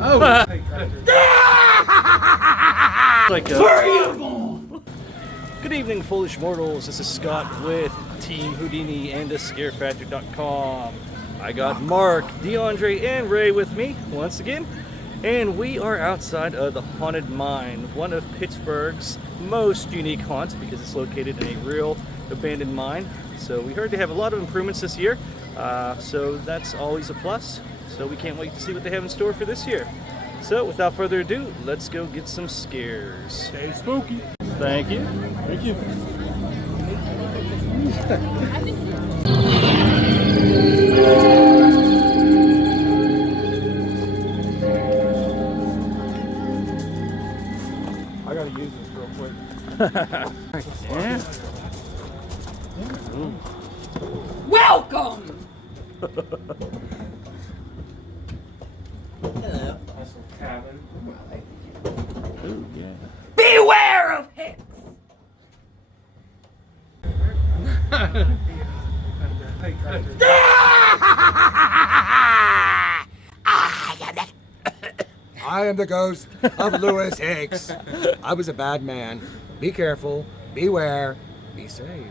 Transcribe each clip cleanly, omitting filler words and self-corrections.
Oh! Like Where are you going? Good evening, foolish mortals. This is Scott with Team Houdini and ScareFactor.com. I got Mark, DeAndre, and Ray with me once again, and we are outside of the Haunted Mine, one of Pittsburgh's most unique haunts because it's located in a real abandoned mine. So we heard they have a lot of improvements this year, so that's always a plus. So we can't wait to see what they have in store for this year. So without further ado, let's go get some scares. Stay spooky. Thank you. Thank you. I gotta use this real quick. Yeah. Welcome! That's a cabin. Ooh, yeah. Beware of hicks! I am the ghost of Lewis Hicks. I was a bad man. Be careful, beware, be safe.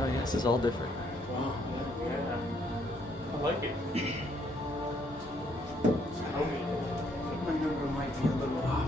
Oh, yeah, this is all different. Wow, yeah. I like it. Tell me. My number might be a little off.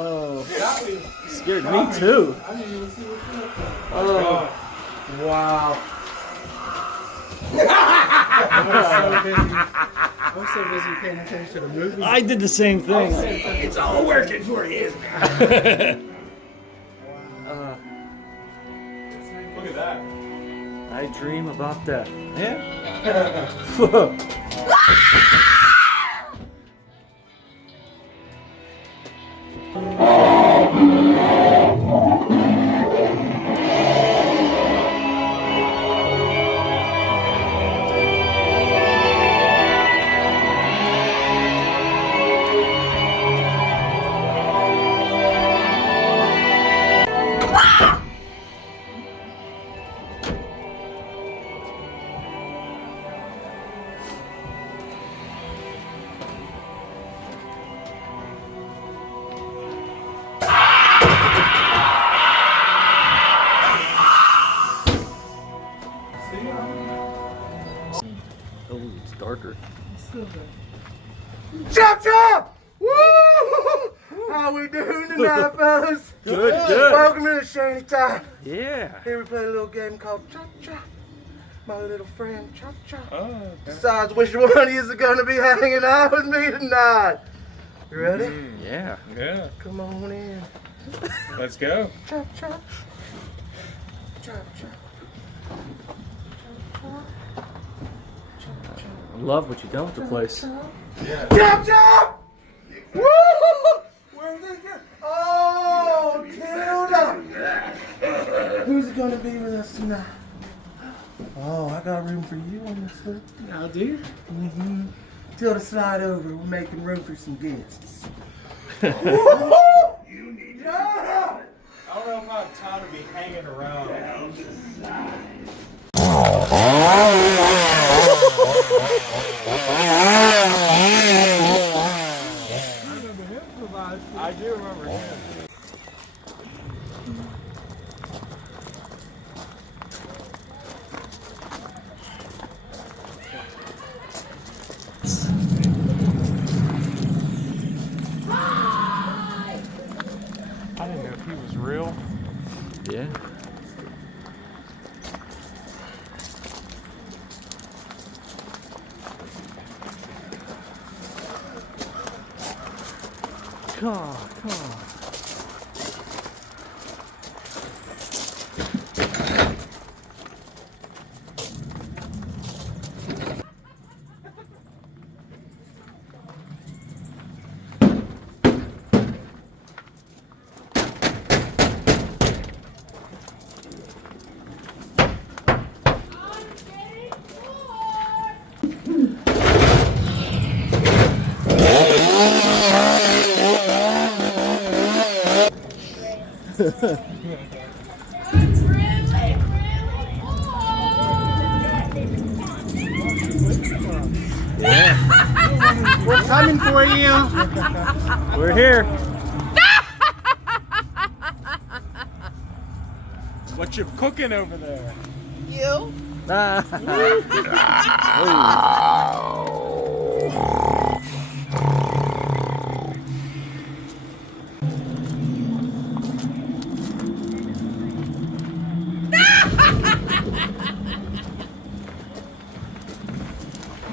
Oh, scared me too. I didn't even see what you looked like. Oh, wow. I'm so busy paying attention to the movie. I did the same thing. It's all working for you, isn't it? Look at that. I dream about death. Yeah? Oh, it's darker. Chop chop! Woo! How we doing tonight, fellas? Good, good. Welcome to the Shanty Time. Yeah. Here we play a little game called Chop Chop. My little friend Chop Chop Oh, okay. decides which one of you is gonna be hanging out with me tonight. You ready? Yeah. Yeah. Come on in. Let's go. Chop chop. Chop chop. I love what you done with the place. Chop chop! Woo! Where's it go? Oh, Tilda! Who's it gonna be with us tonight? Oh, I got room for you on this one. Now, dude. Mm-hmm. Tilda, slide over. We're making room for some guests. You need I don't know if I have time to be hanging around. I do remember him. I didn't know if he was real. Yeah. Come on, come on. Yeah. We're coming for you. We're here. What you cooking over there? You?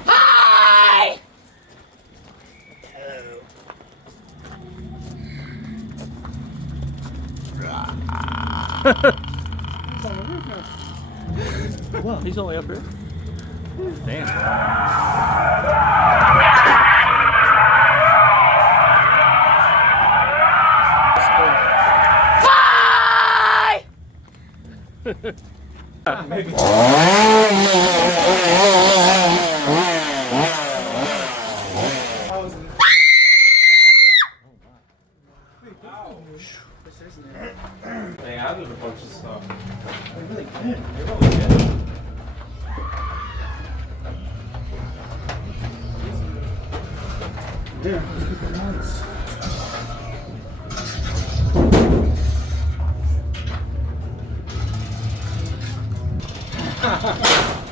Hi! Well, he's only up here. Damn. Maybe. They added a bunch of stuff. They really did. They really did. Yeah, let's keep it nuts.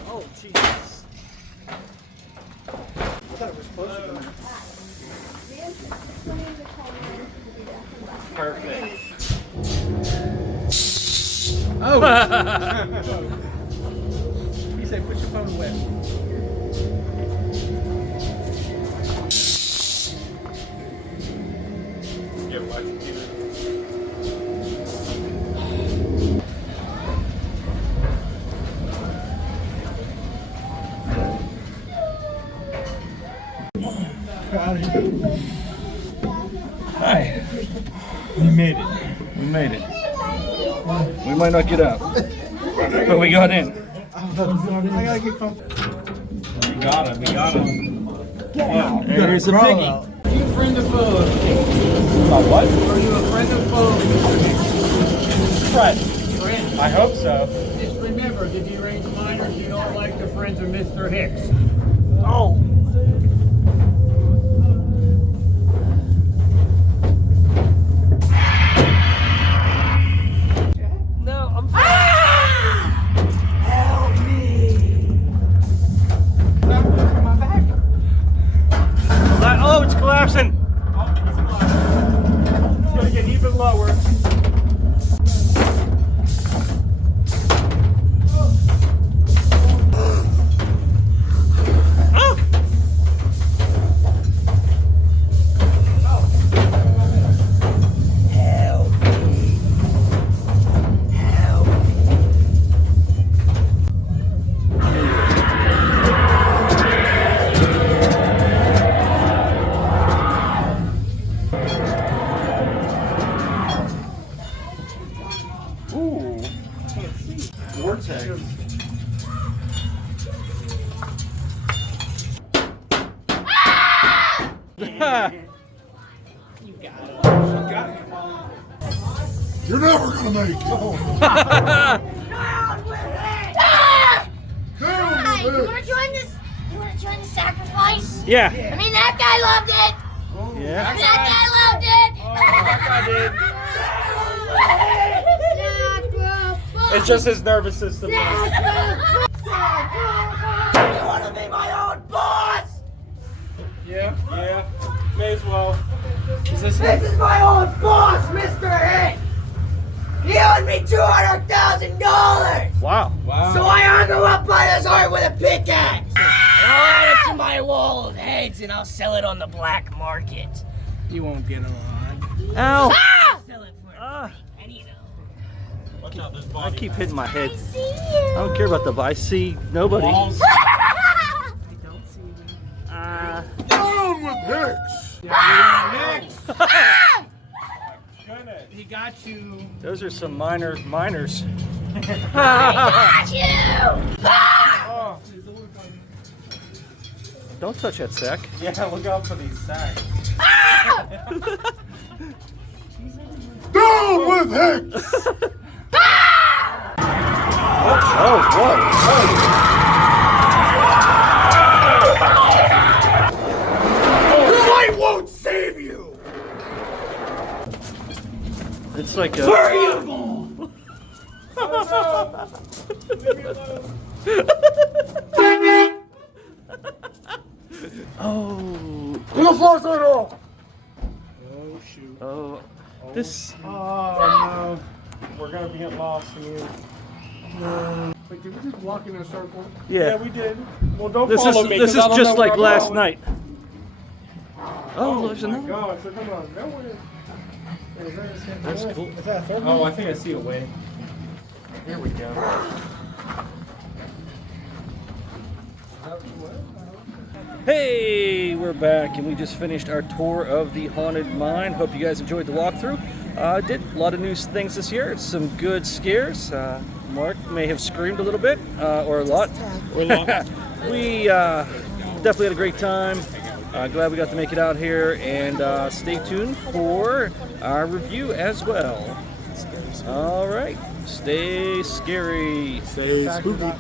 Oh, Jesus. I thought it was closer than that. Perfect. Oh! He said, put your phone away. Get electrocuted. Hi. We made it. We made it. We might not get out, but we got in. I gotta get comfortable. We got it. We got it. Here's the piggy. Are you a friend of foe? About what? Are you a friend of foe? Fred. Friend. I hope so. Just remember, the deranged miners, you don't like the friends of Mr. Hicks. Oh. No, I'm fine. Help me! Oh, it's collapsing. It's gonna get even lower. Help me! Help me! Ooh. Vortex. You're never gonna make it. Ah! Down Hi, you with it. wanna join this? You wanna join the sacrifice? Yeah. I mean, that guy loved it. Yeah. That guy loved it. It's just his nervous system. You wanna be my own boss? Yeah. Yeah. May as well. This is my own boss, Mr. Hicks! He owed me $200,000! Wow. Wow. So I hung him up by his heart with a pickaxe! And I'll add it to my wall of heads and I'll sell it on the black market. You won't get along. Ow. Ah! Sell it for Ah. a penny, you know. Watch out, this I body. keep hitting my head. I see you. I don't care about the. I see nobody. Balls. Down with Hicks. Goodness. He got you. Those are some miners. Got you. Oh. Don't touch that sack. Yeah, look out for these sacks. Down with with Hicks. Oh, what? The light won't save you! It's like a. Where are you going? Oh. Pull the flashlight off! Oh, shoot. Oh. This. Oh, no. We're going to get lost here. Wait, did we just walk in a circle? Yeah, we did. Well, don't This follow is me. this 'cause I is don't just know where like I'm last going. night. Oh, there's Oh, my another. gosh. They're coming out of nowhere. That's cool. Is that a third one? Oh, I think I see a way. Here we go. Hey, we're back, and we just finished our tour of the haunted mine. Hope you guys enjoyed the walkthrough. Did a lot of new things this year. Some good scares. Mark may have screamed a little bit, or a lot. We definitely had a great time. Glad we got to make it out here, and stay tuned for our review as well. All right, stay scary. Stay spooky.